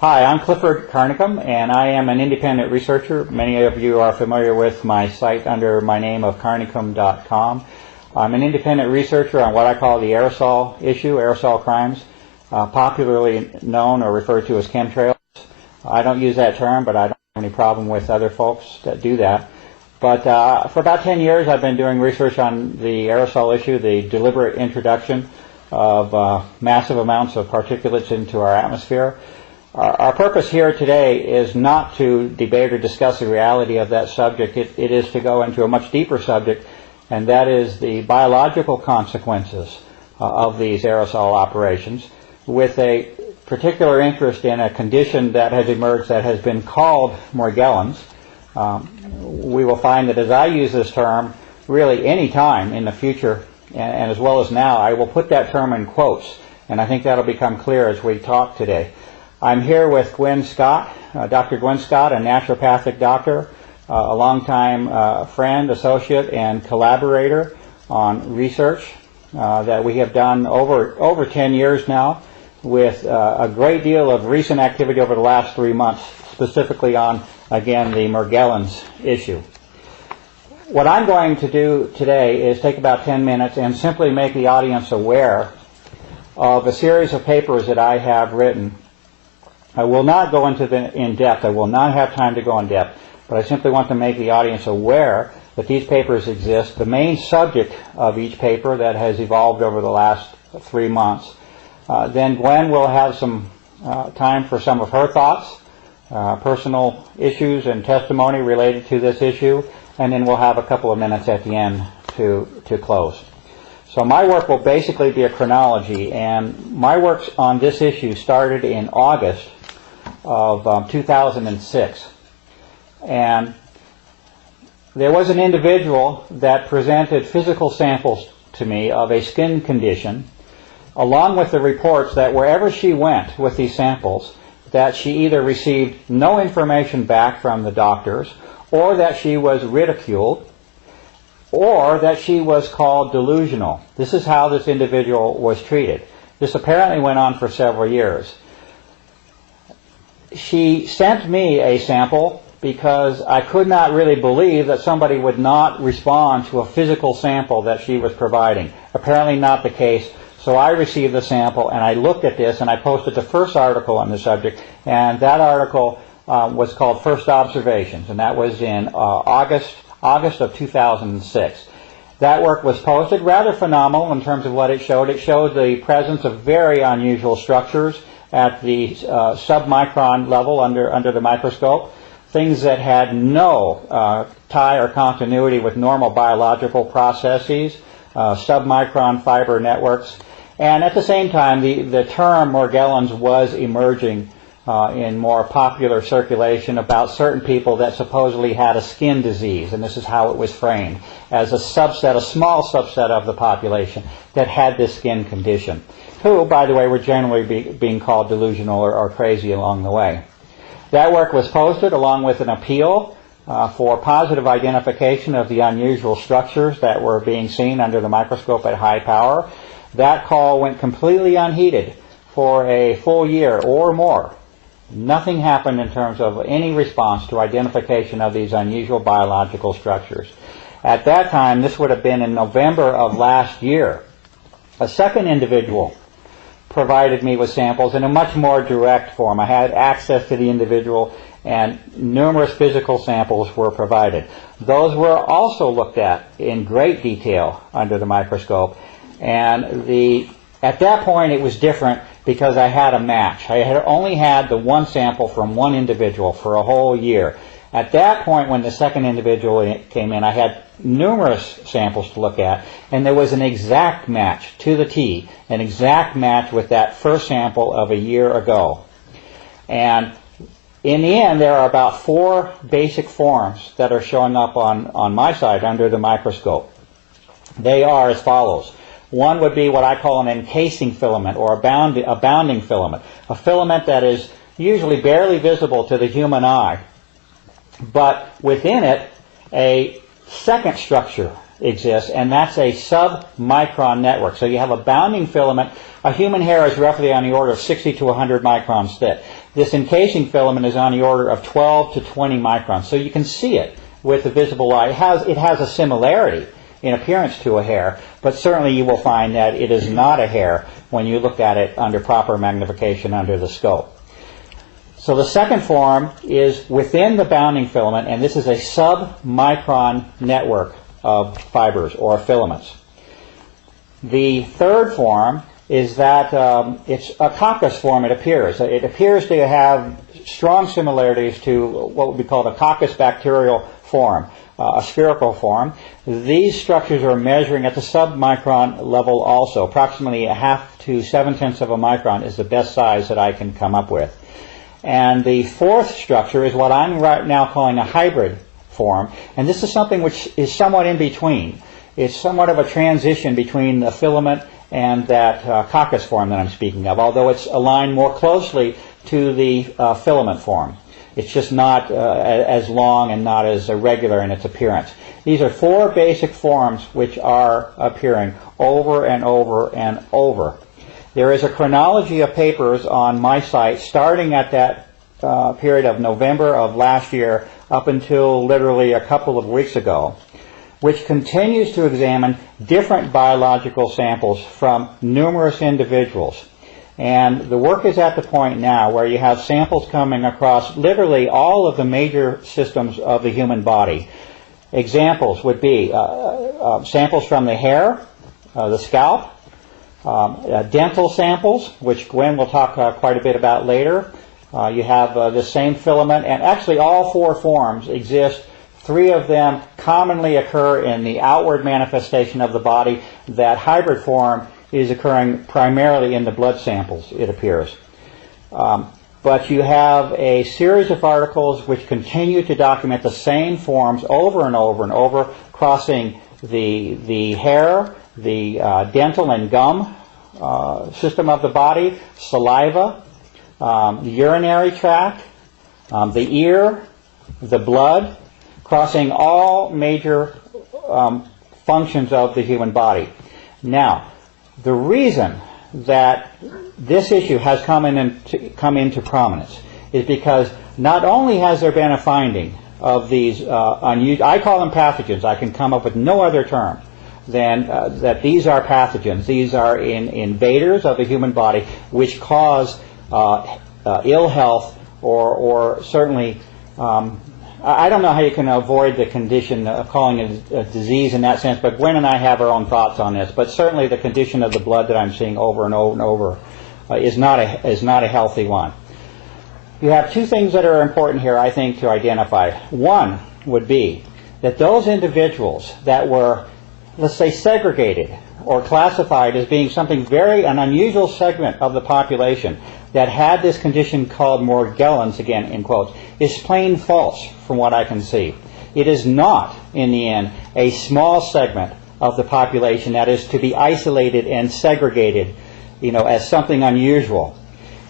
Hi, I'm Clifford Carnicum, and I am an independent researcher. Many of you are familiar with my site under my name of carnicum.com. I'm an independent researcher on what I call the aerosol issue, aerosol crimes, popularly known or referred to as chemtrails. I don't use that term, but I don't have any problem with other folks that do that. But for about 10 years, I've been doing research on the aerosol issue, the deliberate introduction of massive amounts of particulates into our atmosphere. Our purpose here today is not to debate or discuss the reality of that subject. It is to go into a much deeper subject, and that is the biological consequences of these aerosol operations, with a particular interest in a condition that has emerged that has been called Morgellons. We will find that as I use this term, really any time in the future, and as well as now, I will put that term in quotes, and I think that'll become clear as we talk today. I'm here with Gwen Scott, Dr. Gwen Scott, a naturopathic doctor, a longtime friend, associate, and collaborator on research that we have done over 10 years now, with a great deal of recent activity over the last 3 months, specifically on, again, the Morgellons issue. What I'm going to do today is take about 10 minutes and simply make the audience aware of a series of papers that I have written. I will not go into in depth. I will not have time to go in depth, but I simply want to make the audience aware that these papers exist, the main subject of each paper that has evolved over the last 3 months. Then Gwen will have some time for some of her thoughts, personal issues and testimony related to this issue, and then we'll have a couple of minutes at the end to close. So my work will basically be a chronology, and my work on this issue started in August of 2006. And there was an individual that presented physical samples to me of a skin condition, along with the reports that wherever she went with these samples, that she either received no information back from the doctors, or that she was ridiculed, or that she was called delusional. This is how this individual was treated. This apparently went on for several years. She sent me a sample because I could not really believe that somebody would not respond to a physical sample that she was providing. Apparently not the case. So I received the sample, and I looked at this, and I posted the first article on the subject, and that article was called First Observations, and that was in August of 2006. That work was posted, rather phenomenal in terms of what it showed. It showed the presence of very unusual structures at the submicron level under the microscope, things that had no tie or continuity with normal biological processes, submicron fiber networks. And at the same time, the term Morgellons was emerging in more popular circulation about certain people that supposedly had a skin disease, and this is how it was framed, as a subset, a small subset of the population that had this skin condition, who, by the way, were generally being called delusional or crazy along the way. That work was posted along with an appeal for positive identification of the unusual structures that were being seen under the microscope at high power. That call went completely unheeded for a full year or more. Nothing happened in terms of any response to identification of these unusual biological structures. At that time, this would have been in November of last year, a second individual provided me with samples in a much more direct form. I had access to the individual, and numerous physical samples were provided. Those were also looked at in great detail under the microscope, and at that point it was different because I had a match. I had only had the one sample from one individual for a whole year. At that point, when the second individual came in, I had numerous samples to look at, and there was an exact match to the T, an exact match with that first sample of a year ago. And in the end, there are about 4 basic forms that are showing up on my side under the microscope. They are as follows. One would be what I call an encasing filament, or a bounding filament, a filament that is usually barely visible to the human eye, but within it a second structure exists, and that's a submicron network. So you have a bounding filament. A human hair is roughly on the order of 60 to 100 microns thick. This encasing filament is on the order of 12 to 20 microns. So you can see it with the visible eye. It has a similarity in appearance to a hair, but certainly you will find that it is not a hair when you look at it under proper magnification under the scope. So the second form is within the bounding filament, and this is a sub-micron network of fibers or filaments. The third form is that it's a coccus form, it appears. It appears to have strong similarities to what would be called a coccus bacterial form, a spherical form. These structures are measuring at the sub-micron level also. Approximately 1/2 to 7/10 of a micron is the best size that I can come up with. And the fourth structure is what I'm right now calling a hybrid form, and this is something which is somewhat in between. It's somewhat of a transition between the filament and that coccus form that I'm speaking of, although it's aligned more closely to the filament form. It's just not as long and not as irregular in its appearance. These are four basic forms which are appearing over and over and over. There is a chronology of papers on my site starting at that period of November of last year up until literally a couple of weeks ago, which continues to examine different biological samples from numerous individuals. And the work is at the point now where you have samples coming across literally all of the major systems of the human body. Examples would be samples from the hair, the scalp, dental samples, which Gwen will talk quite a bit about later. You have the same filament, and actually all four forms exist. Three of them commonly occur in the outward manifestation of the body. That hybrid form is occurring primarily in the blood samples, it appears. But you have a series of articles which continue to document the same forms over and over and over, crossing the hair, the dental and gum system of the body, saliva, the urinary tract, the ear, the blood, crossing all major functions of the human body. Now, the reason that this issue has come into prominence is because not only has there been a finding of these unusual, I call them pathogens, I can come up with no other term than that these are pathogens. These are invaders of the human body which cause ill health or certainly I don't know how you can avoid the condition of calling it a disease in that sense, but Gwen and I have our own thoughts on this. But certainly the condition of the blood that I'm seeing over and over and over is not a healthy one. You have two things that are important here, I think, to identify. One would be that those individuals that were, let's say, segregated or classified as being something an unusual segment of the population that had this condition called Morgellons, again in quotes, is plain false from what I can see. It is not, in the end, a small segment of the population that is to be isolated and segregated, as something unusual.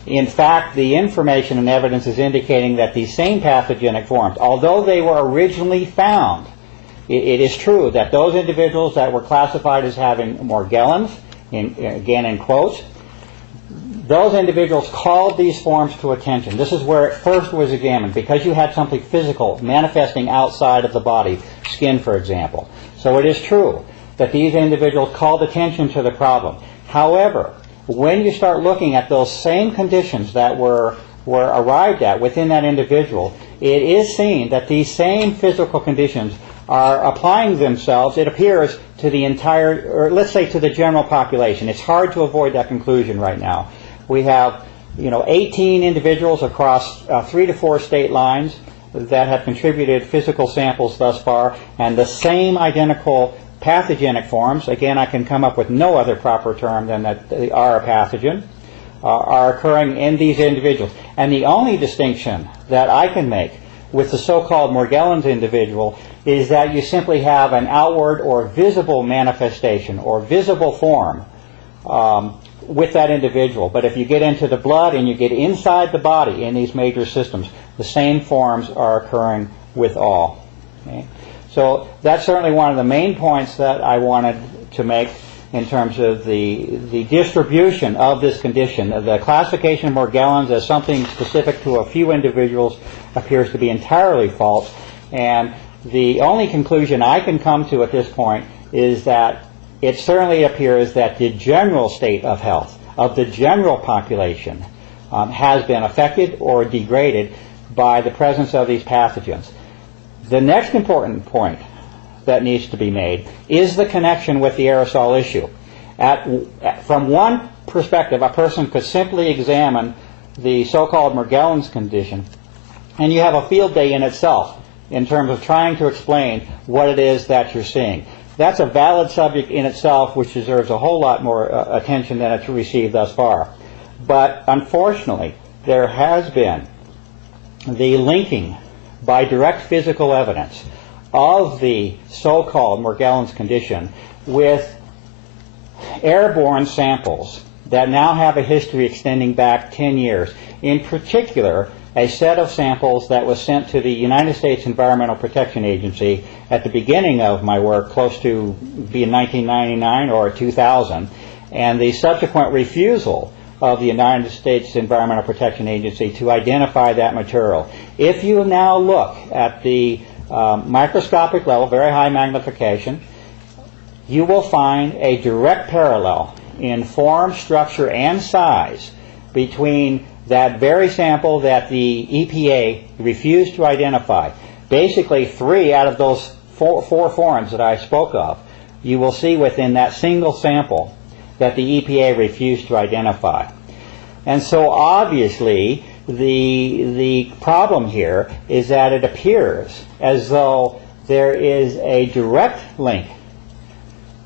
In fact, the information and evidence is indicating that these same pathogenic forms, although they were originally found, it is true that those individuals that were classified as having Morgellons, again in quotes, those individuals called these forms to attention. This is where it first was examined, because you had something physical manifesting outside of the body, skin for example. So it is true that these individuals called attention to the problem. However, when you start looking at those same conditions that were arrived at within that individual, it is seen that these same physical conditions are applying themselves, it appears, to the entire, or let's say to the general population. It's hard to avoid that conclusion right now. We have 18 individuals across 3 to 4 state lines that have contributed physical samples thus far, and the same identical pathogenic forms, again I can come up with no other proper term than that they are a pathogen, are occurring in these individuals. And the only distinction that I can make with the so-called Morgellons individual is that you simply have an outward or visible manifestation or visible form with that individual. But if you get into the blood and you get inside the body in these major systems, the same forms are occurring with all. Okay? So that's certainly one of the main points that I wanted to make. in terms of the distribution of this condition. The classification of Morgellons as something specific to a few individuals appears to be entirely false, and the only conclusion I can come to at this point is that it certainly appears that the general state of health of the general population has been affected or degraded by the presence of these pathogens. The next important point that needs to be made is the connection with the aerosol issue. From one perspective, a person could simply examine the so-called Morgellons condition, and you have a field day in itself in terms of trying to explain what it is that you're seeing. That's a valid subject in itself, which deserves a whole lot more attention than it's received thus far. But unfortunately, there has been the linking by direct physical evidence of the so-called Morgellons condition with airborne samples that now have a history extending back 10 years. In particular, a set of samples that was sent to the United States Environmental Protection Agency at the beginning of my work, close to being 1999 or 2000, and the subsequent refusal of the United States Environmental Protection Agency to identify that material. If you now look at the microscopic level, very high magnification, you will find a direct parallel in form, structure, and size between that very sample that the EPA refused to identify. Basically, 3 out of those four forms that I spoke of, you will see within that single sample that the EPA refused to identify. And so obviously the problem here is that it appears as though there is a direct link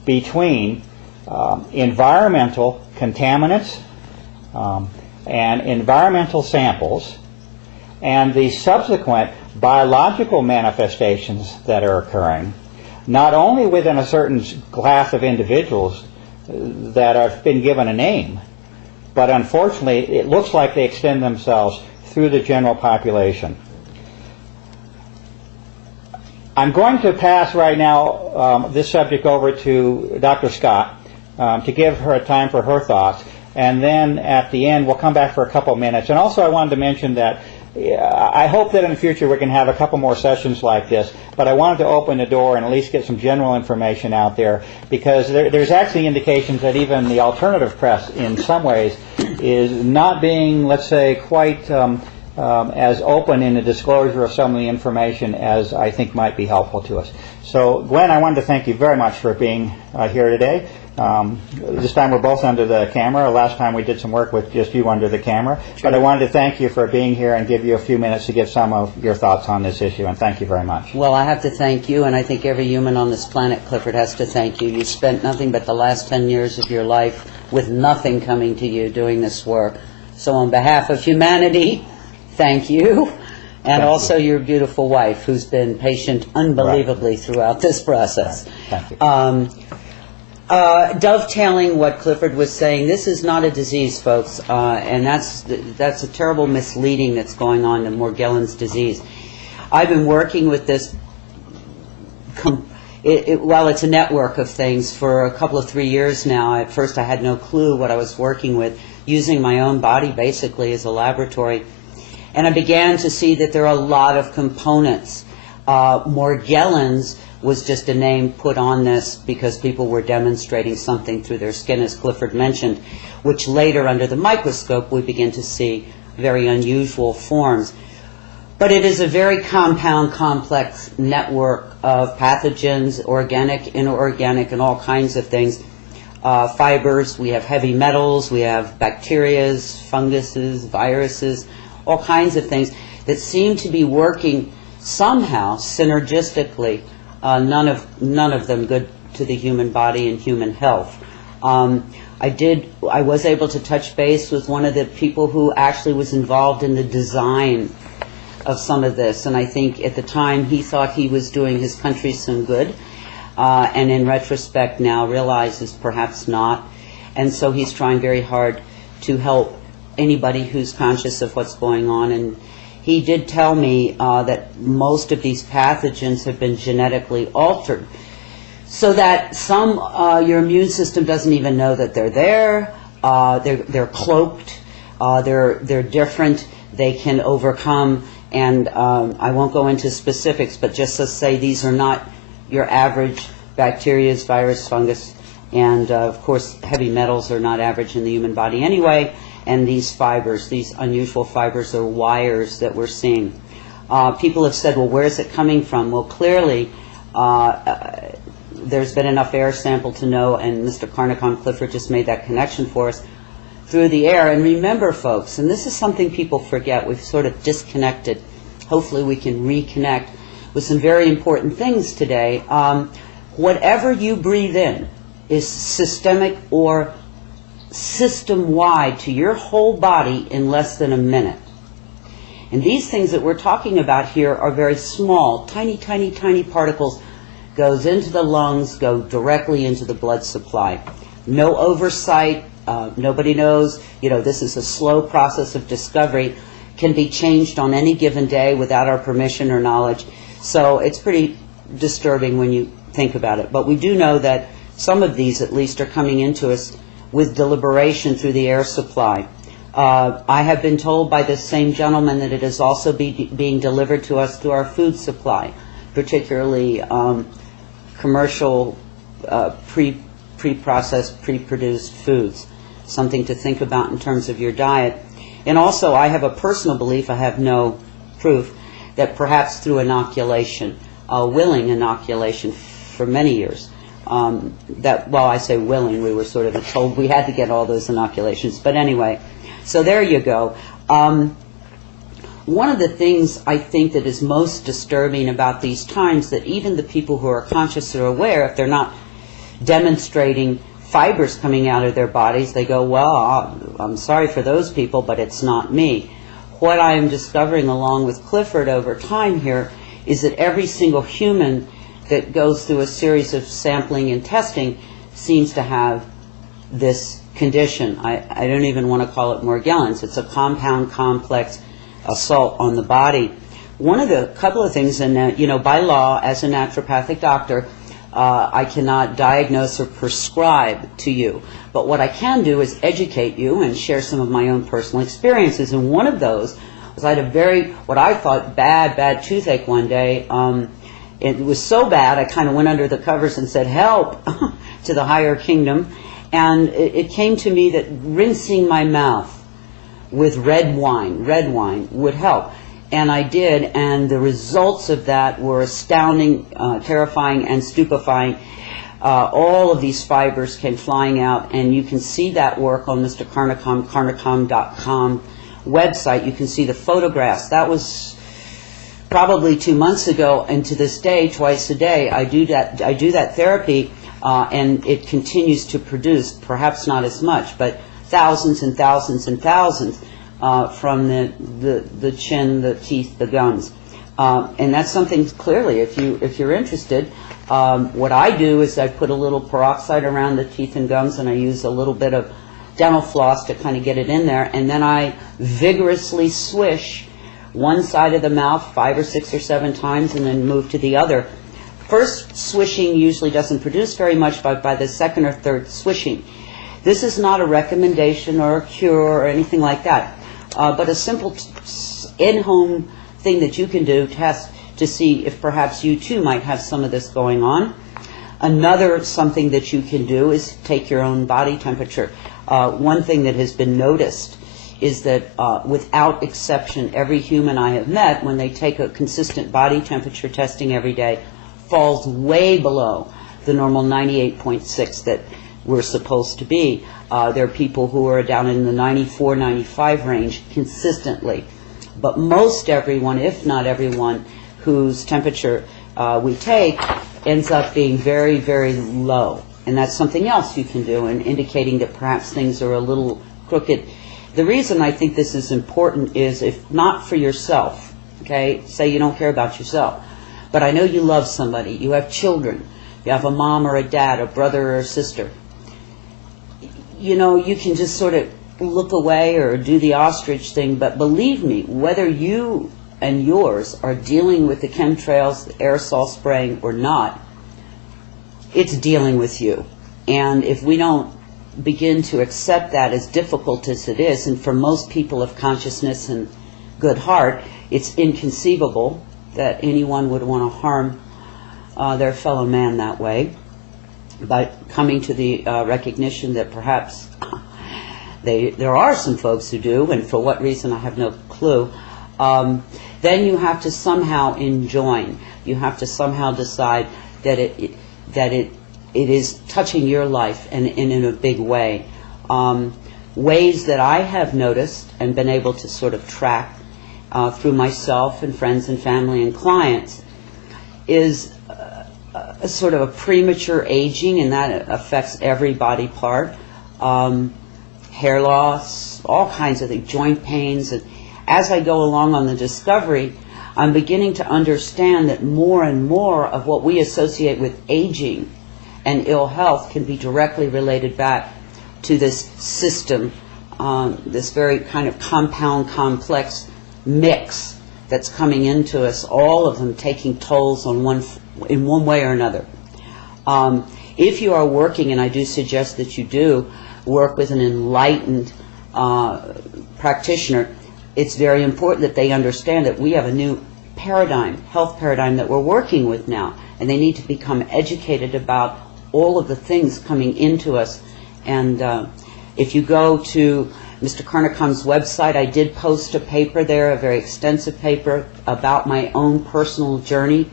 between environmental contaminants and environmental samples and the subsequent biological manifestations that are occurring, not only within a certain class of individuals that have been given a name, but unfortunately it looks like they extend themselves through the general population. I'm going to pass right now this subject over to Dr. Scott to give her time for her thoughts, and then at the end we'll come back for a couple minutes. And also I wanted to mention that I hope that in the future we can have a couple more sessions like this, but I wanted to open the door and at least get some general information out there, because there's actually indications that even the alternative press in some ways is not being, let's say, quite as open in the disclosure of some of the information as I think might be helpful to us. So Gwen, I wanted to thank you very much for being here today. This time we're both under the camera. Last time we did some work with just you under the camera. But I wanted to thank you for being here and give you a few minutes to give some of your thoughts on this issue, and thank you very much. Well, I have to thank you, and I think every human on this planet, Clifford, has to thank you. You spent nothing but the last 10 years of your life with nothing coming to you doing this work. So on behalf of humanity, thank you. And also your beautiful wife, who's been patient unbelievably throughout this process. Thank you. Dovetailing what Clifford was saying, this is not a disease, folks, and that's a terrible misleading that's going on in Morgellons disease. I've been working with this, well, it's a network of things for a couple of 3 years now. At first I had no clue what I was working with, using my own body basically as a laboratory. And I began to see that there are a lot of components. Morgellons was just a name put on this because people were demonstrating something through their skin, as Clifford mentioned, which later under the microscope we begin to see very unusual forms. But it is a very compound, complex network of pathogens, organic, inorganic, and all kinds of things. Fibers, we have heavy metals, we have bacterias, funguses, viruses, all kinds of things that seem to be working somehow synergistically, none of them good to the human body and human health. I was able to touch base with one of the people who actually was involved in the design of some of this, and I think at the time he thought he was doing his country some good, and in retrospect now realizes perhaps not, and so he's trying very hard to help anybody who's conscious of what's going on. And he did tell me that most of these pathogens have been genetically altered so that some your immune system doesn't even know that they're there. They're cloaked. They're different. They can overcome. And I won't go into specifics, but just to say these are not your average bacteria, virus, fungus, and of course heavy metals are not average in the human body anyway. And these fibers, these unusual fibers, are wires that we're seeing. People have said, well, where is it coming from? Well, clearly there's been enough air sample to know, and Mr. Carnicom Clifford just made that connection for us, through the air. And remember, folks, and this is something people forget, we've sort of disconnected. Hopefully we can reconnect with some very important things today. Whatever you breathe in is systemic or system-wide to your whole body in less than a minute. And these things that we're talking about here are very small, tiny, tiny, tiny particles, goes into the lungs, go directly into the blood supply. No oversight, nobody knows, this is a slow process of discovery, can be changed on any given day without our permission or knowledge. So it's pretty disturbing when you think about it. But we do know that some of these, at least, are coming into us with deliberation through the air supply. I have been told by this same gentleman that it is also being delivered to us through our food supply, particularly commercial pre-processed, pre-produced foods. Something to think about in terms of your diet. And also, I have a personal belief, I have no proof, that perhaps through inoculation, willing inoculation for many years, I say willing, we were sort of told we had to get all those inoculations. But anyway, so there you go. One of the things I think that is most disturbing about these times, that even the people who are conscious or aware, if they're not demonstrating fibers coming out of their bodies, they go, well, I'm sorry for those people, but it's not me. What I am discovering along with Clifford over time here is that every single human that goes through a series of sampling and testing seems to have this condition. I don't even want to call it Morgellons. It's a compound complex assault on the body. One of the couple of things, and by law, as a naturopathic doctor, I cannot diagnose or prescribe to you. But what I can do is educate you and share some of my own personal experiences. And one of those was I had a what I thought, bad toothache one day. It was so bad, I kind of went under the covers and said, help, to the higher kingdom. And it came to me that rinsing my mouth with red wine would help. And I did, and the results of that were astounding, terrifying, and stupefying. All of these fibers came flying out, and you can see that work on Mr. Carnicom, carnicom.com website. You can see the photographs. That was probably 2 months ago, and to this day, twice a day, I do that therapy, and it continues to produce, perhaps not as much, but thousands and thousands and thousands. From the chin, the teeth, the gums, and that's something clearly. If you're interested, what I do is I put a little peroxide around the teeth and gums, and I use a little bit of dental floss to kind of get it in there, and then I vigorously swish one side of the mouth 5 or 6 or 7 times, and then move to the other. First swishing usually doesn't produce very much, but by the second or third swishing. This is not a recommendation or a cure or anything like that. But a simple in-home thing that you can do, test to see if perhaps you too might have some of this going on. Another something that you can do is take your own body temperature. One thing that has been noticed is that without exception, every human I have met, when they take a consistent body temperature testing every day, falls way below the normal 98.6 that we're supposed to be. There are people who are down in the 94, 95 range consistently. But most everyone, if not everyone, whose temperature we take ends up being very, very low. And that's something else you can do, and indicating that perhaps things are a little crooked. The reason I think this is important is, if not for yourself, okay, say you don't care about yourself, but I know you love somebody, you have children, you have a mom or a dad, a brother or a sister, you can just sort of look away or do the ostrich thing, but believe me, whether you and yours are dealing with the chemtrails, the aerosol spraying or not, it's dealing with you. And if we don't begin to accept that, as difficult as it is, and for most people of consciousness and good heart, it's inconceivable that anyone would want to harm their fellow man that way, by coming to the recognition that perhaps there are some folks who do, and for what reason I have no clue, then you have to somehow enjoin. You have to somehow decide that it is touching your life and in a big way. Ways that I have noticed and been able to sort of track through myself and friends and family and clients is a sort of a premature aging, and that affects every body part. Hair loss, all kinds of things, joint pains. And as I go along on the discovery, I'm beginning to understand that more and more of what we associate with aging and ill health can be directly related back to this system, this very kind of compound, complex mix that's coming into us, all of them taking tolls on in one way or another. If you are working, and I do suggest that you do, work with an enlightened practitioner, it's very important that they understand that we have a new paradigm, health paradigm that we're working with now, and they need to become educated about all of the things coming into us. And if you go to Mr. Carnicom's website, I did post a paper there, a very extensive paper about my own personal journey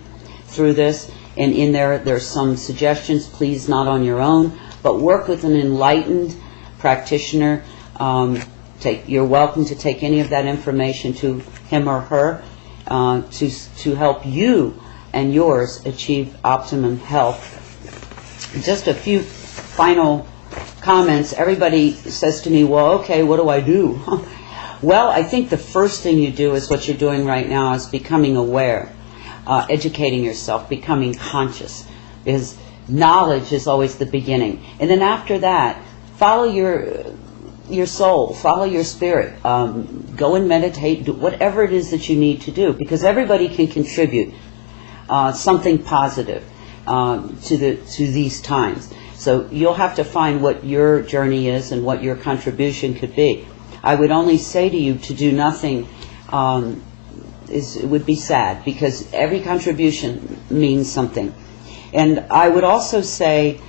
through this, and in there's some suggestions. Please, not on your own, but work with an enlightened practitioner. You're welcome to take any of that information to him or her to help you and yours achieve optimum health. Just a few final comments. Everybody says to me, well, okay, what do I do? Well, I think the first thing you do is what you're doing right now, is becoming aware, educating yourself, becoming conscious, because knowledge is always the beginning. And then after that, follow your soul, follow your spirit, go and meditate, do whatever it is that you need to do, because everybody can contribute something positive to these times. So you'll have to find what your journey is and what your contribution could be. I would only say to you, to do nothing it would be sad, because every contribution means something. And I would also say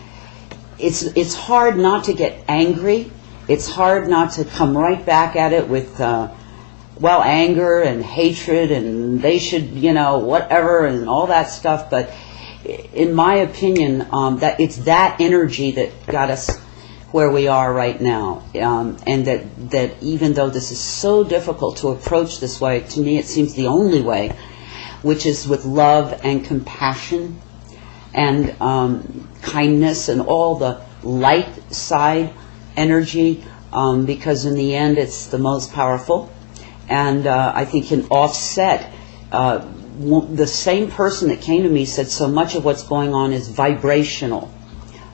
it's hard not to get angry. It's hard not to come right back at it with anger and hatred, and they should, whatever, and all that stuff. But in my opinion, that it's that energy that got us where we are right now, and that even though this is so difficult to approach this way, to me it seems the only way, which is with love and compassion and kindness and all the light side energy, because in the end it's the most powerful, and I think can offset. The same person that came to me said so much of what's going on is vibrational,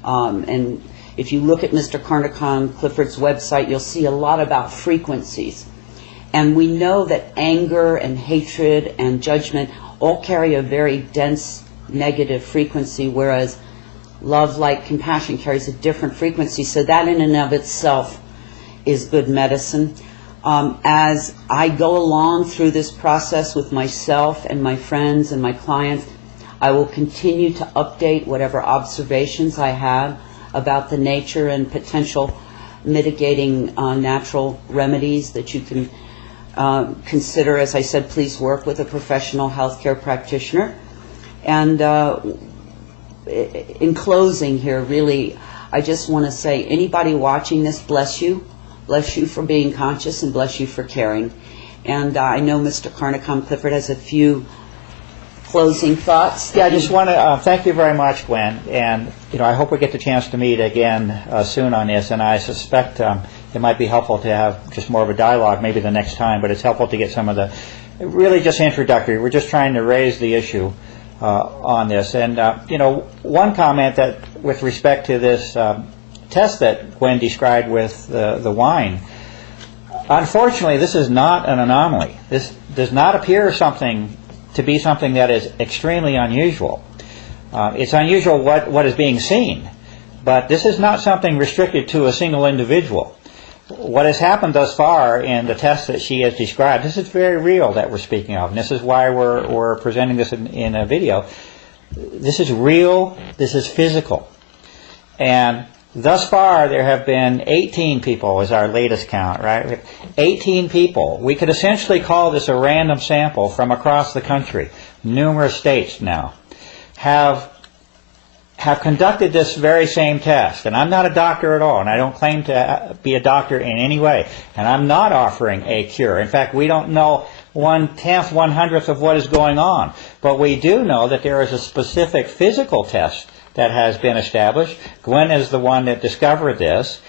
and if you look at Mr. Carnicom Clifford's website, you'll see a lot about frequencies. And we know that anger and hatred and judgment all carry a very dense negative frequency, whereas love, light, compassion carries a different frequency. So that in and of itself is good medicine. As I go along through this process with myself and my friends and my clients, I will continue to update whatever observations I have about the nature and potential mitigating natural remedies that you can consider. As I said, please work with a professional healthcare practitioner. And in closing here, really, I just want to say, anybody watching this, bless you. Bless you for being conscious, and bless you for caring. And I know Mr. Carnicom Clifford has a few closing thoughts. Yeah, I just want to thank you very much, Gwen, and I hope we get the chance to meet again soon on this, and I suspect it might be helpful to have just more of a dialogue maybe the next time, but it's helpful to get some of the, really just introductory. We're just trying to raise the issue on this. And one comment that with respect to this test that Gwen described with the wine, unfortunately this is not an anomaly. This does not appear to be something that is extremely unusual. It's unusual what is being seen, but this is not something restricted to a single individual. What has happened thus far in the tests that she has described, this is very real that we're speaking of, and this is why we're presenting this in a video. This is real, this is physical. And thus far there have been 18 people is our latest count, right? 18 people. We could essentially call this a random sample from across the country. Numerous states now have conducted this very same test. And I'm not a doctor at all, and I don't claim to be a doctor in any way. And I'm not offering a cure. In fact, we don't know 1/10, 1/100th of what is going on. But we do know that there is a specific physical test that has been established. Gwen is the one that discovered this.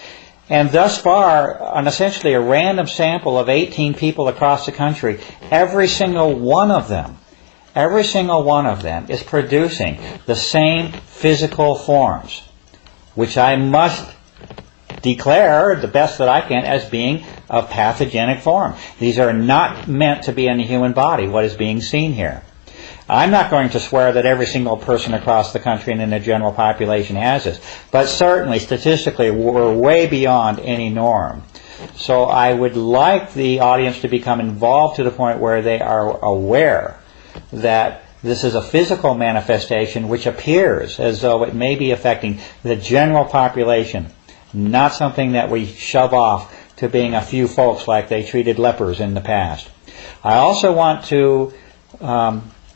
And thus far, on essentially a random sample of 18 people across the country, every single one of them is producing the same physical forms, which I must declare, the best that I can, as being of pathogenic form. These are not meant to be in the human body, what is being seen here. I'm not going to swear that every single person across the country and in the general population has this, but certainly statistically we're way beyond any norm. So I would like the audience to become involved to the point where they are aware that this is a physical manifestation which appears as though it may be affecting the general population, not something that we shove off to being a few folks like they treated lepers in the past. I also want to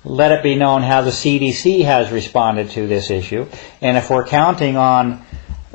let it be known how the CDC has responded to this issue, and if we're counting on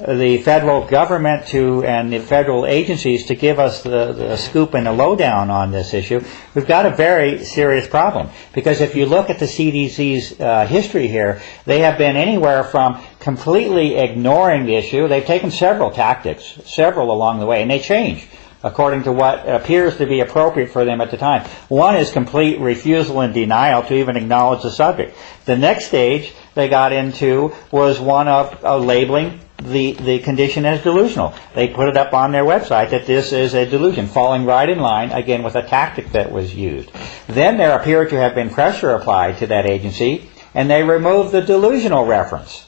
the federal government and the federal agencies to give us the scoop and the lowdown on this issue, we've got a very serious problem. Because if you look at the CDC's history here, they have been anywhere from completely ignoring the issue. They've taken several tactics, several along the way, and they change according to what appears to be appropriate for them at the time. One is complete refusal and denial to even acknowledge the subject. The next stage they got into was one of labeling the condition as delusional. They put it up on their website that this is a delusion, falling right in line, again, with a tactic that was used. Then there appeared to have been pressure applied to that agency, and they removed the delusional reference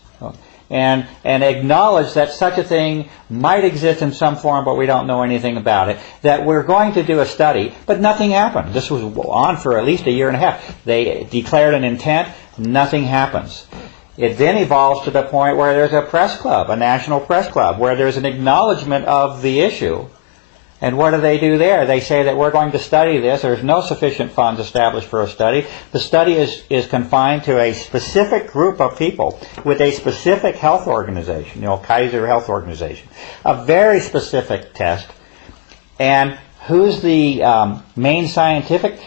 and acknowledged that such a thing might exist in some form, but we don't know anything about it, that we're going to do a study, but nothing happened. This was on for at least a year and a half. They declared an intent, nothing happens. It then evolves to the point where there's a press club, a national press club, where there's an acknowledgement of the issue. And what do they do there? They say that we're going to study this. There's no sufficient funds established for a study. The study is confined to a specific group of people with a specific health organization, Kaiser Health Organization. A very specific test. And who's the main scientific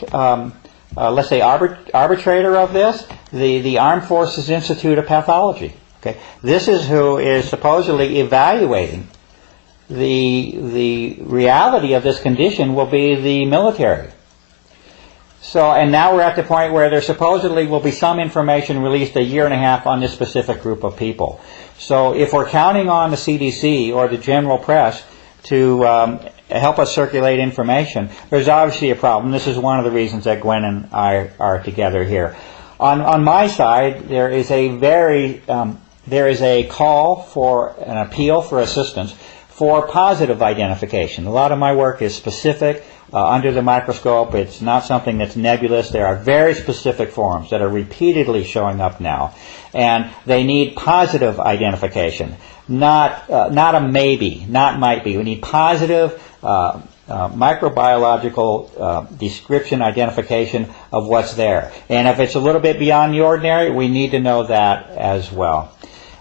let's say, arbitrator of this? The Armed Forces Institute of Pathology. Okay, this is who is supposedly evaluating the reality of this condition will be the military. So, and now we're at the point where there supposedly will be some information released a year and a half on this specific group of people. So if we're counting on the CDC or the general press to help us circulate information, there's obviously a problem. This is one of the reasons that Gwen and I are together here. On my side, there is a call for an appeal for assistance for positive identification. A lot of my work is specific, under the microscope. It's not something that's nebulous. There are very specific forms that are repeatedly showing up now, and they need positive identification, not a maybe, not might be. We need positive microbiological description, identification of what's there. And if it's a little bit beyond the ordinary, we need to know that as well.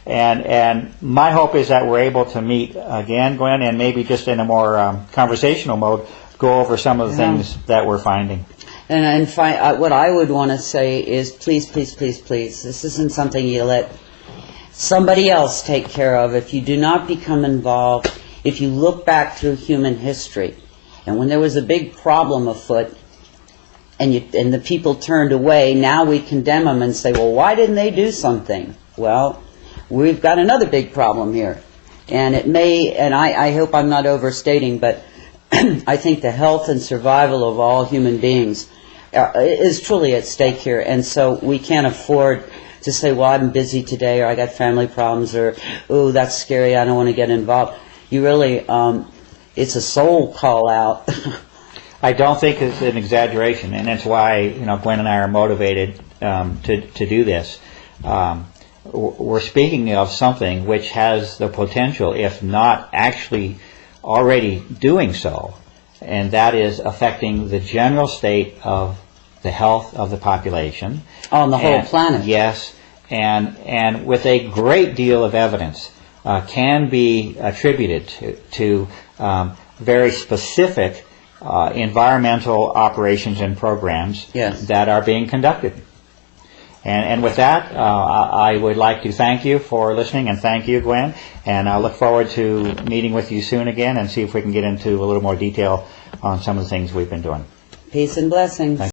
And my hope is that we're able to meet again, Gwen, and maybe just in a more conversational mode, go over some of the things that we're finding. And what I would want to say is, please, please, please, please, this isn't something you let somebody else take care of. If you do not become involved, if you look back through human history, and when there was a big problem afoot, and the people turned away, now we condemn them and say, well, why didn't they do something? Well, we've got another big problem here. And it may, and I hope I'm not overstating, but I think the health and survival of all human beings is truly at stake here. And so we can't afford to say, well, I'm busy today, or I got family problems, or, oh, that's scary, I don't want to get involved. You really, it's a soul call out. I don't think it's an exaggeration, and that's why Gwen and I are motivated to do this. We're speaking of something which has the potential, if not actually already doing so, and that is affecting the general state of the health of the population. On the whole planet. Yes, and with a great deal of evidence can be attributed to very specific environmental operations and programs that are being conducted. And with that, I would like to thank you for listening, and thank you, Gwen. And I look forward to meeting with you soon again and see if we can get into a little more detail on some of the things we've been doing. Peace and blessings. Thank